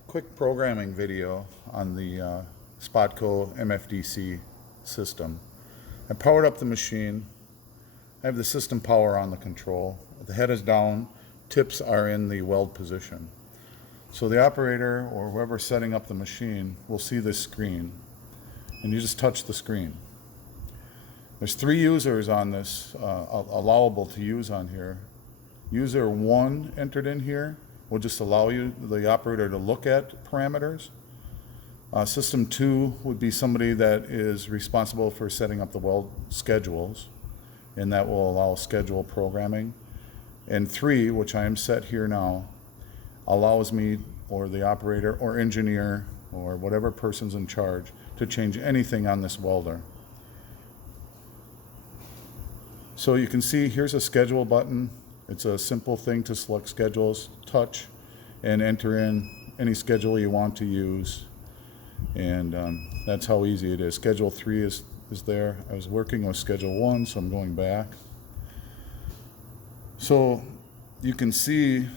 Quick programming video on the Spotco Mfdc system. I powered up the machine. I have the system power on the control. The head is down, tips are in the weld position. So the operator or whoever's setting up the machine will see this screen, and you just touch the screen. There's 3 users on this, allowable to use on here. User 1 entered in here will just allow the operator to look at parameters. System 2 would be somebody that is responsible for setting up the weld schedules, and that will allow schedule programming. And 3, which I am set here now, allows me or the operator or engineer or whatever person's in charge to change anything on this welder. So you can see here's a schedule button. It's a simple thing to select schedules, touch, and enter in any schedule you want to use. And that's how easy it is. Schedule 3 is there. I was working with Schedule 1, so I'm going back. So you can see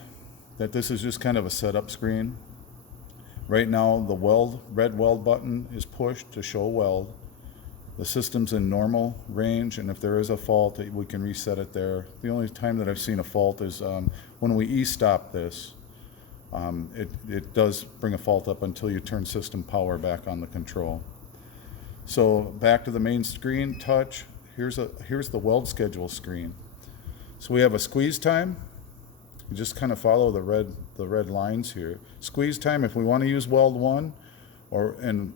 that this is just kind of a setup screen. Right now, the red weld button is pushed to show weld. The system's in normal range, and if there is a fault, we can reset it there. The only time that I've seen a fault is when we e-stop this. It does bring a fault up until you turn system power back on the control. So back to the main screen, touch. Here's the weld schedule screen. So we have a squeeze time. You just kind of follow the red lines here. Squeeze time if we want to use weld 1, and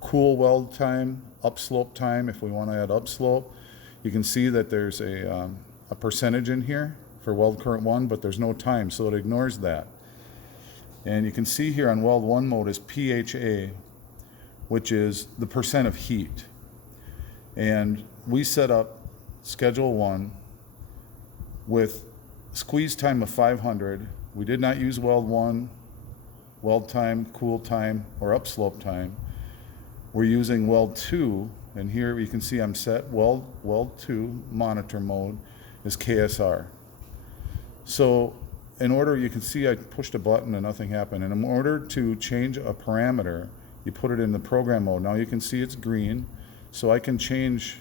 cool weld time, upslope time if we want to add upslope. You can see that there's a percentage in here for weld current 1, but there's no time, so it ignores that. And you can see here on weld 1 mode is PHA, which is the percent of heat. And we set up schedule 1 with squeeze time of 500. We did not use weld 1, weld time, cool time, or upslope time. We're using weld 2, and here you can see I'm set weld 2 monitor mode is KSR. So in order, you can see I pushed a button and nothing happened. And in order to change a parameter, you put it in the program mode. Now you can see it's green, so I can change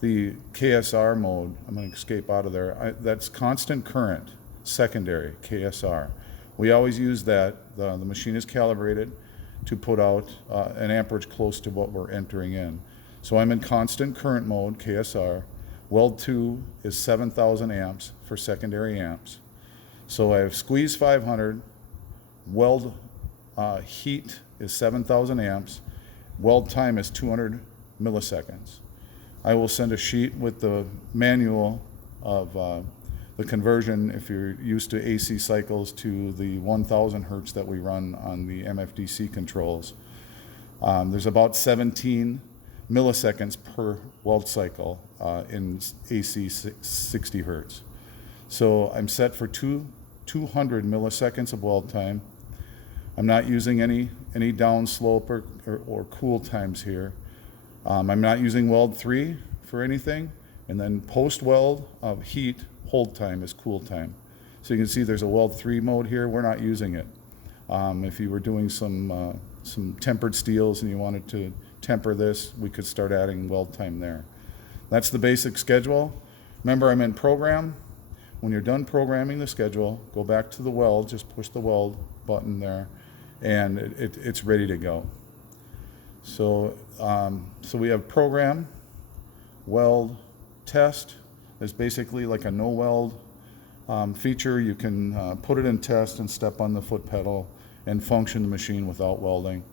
the KSR mode. I'm going to escape out of there. That's constant current, secondary, KSR. We always use that. The machine is calibrated to put out an amperage close to what we're entering in. So I'm in constant current mode, KSR. Weld 2 is 7,000 amps for secondary amps. So I have squeeze 500, weld heat is 7,000 amps, weld time is 200 milliseconds. I will send a sheet with the manual of the conversion, if you're used to AC cycles, to the 1,000 hertz that we run on the Mfdc controls. There's about 17 milliseconds per weld cycle in AC 60 hertz. So I'm set for 200 milliseconds of weld time. I'm not using any downslope or cool times here. I'm not using weld 3 for anything. And then post-weld heat, hold time is cool time. So you can see there's a weld 3 mode here. We're not using it. If you were doing some tempered steels and you wanted to temper this, we could start adding weld time there. That's the basic schedule. Remember, I'm in program. When you're done programming the schedule, go back to the weld, just push the weld button there, and it's ready to go. So, so we have program, weld, test. There's basically like a no weld feature. You can put it in test and step on the foot pedal and function the machine without welding.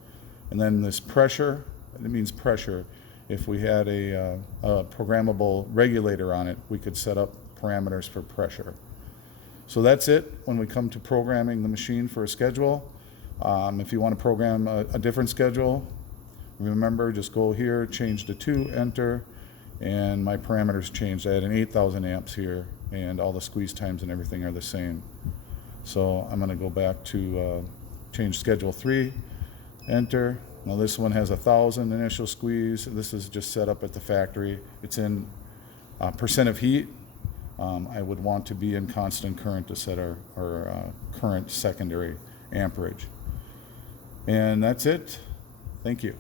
And then this pressure, it means pressure. If we had a programmable regulator on it, we could set up parameters for pressure. So that's it when we come to programming the machine for a schedule. If you want to program a different schedule, remember, just go here, change to 2, enter, and my parameters changed. I had an 8,000 amps here, and all the squeeze times and everything are the same. So I'm going to go back to change schedule 3, enter. Now this one has 1,000 initial squeeze. This is just set up at the factory. It's in percent of heat. I would want to be in constant current to set our current secondary amperage. And that's it. Thank you.